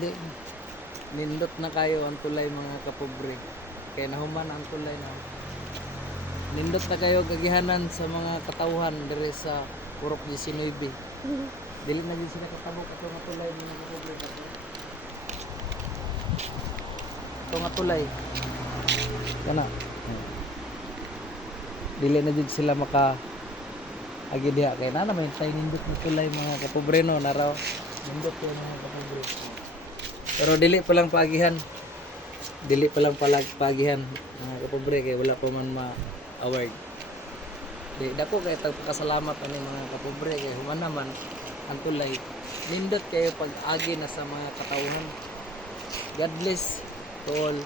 Di, nindot na kayo ang tulay mga kapobre. Kaya nahuman ang tulay na. Nindot na kayo gagihanan sa mga katawhan diri sa Purok 19. Dili na din sila katabok ato nga tulay mga kapobre. Ito nga tulay. Kana. Dili na din sila maka agi diha kay na naman tay nindot na tulay mga kapobre no naraw. Nindot ko mga kapobre. Pero dili pa lang pagihan. Dili pa lang palag pagihan mga kapobre kay wala pa man ma-award. Di dako kay tagpakasalamat ani mga kapobre kay human naman ang tulay. Nindot kayo pag agi na sa mga katawhan. God bless to all.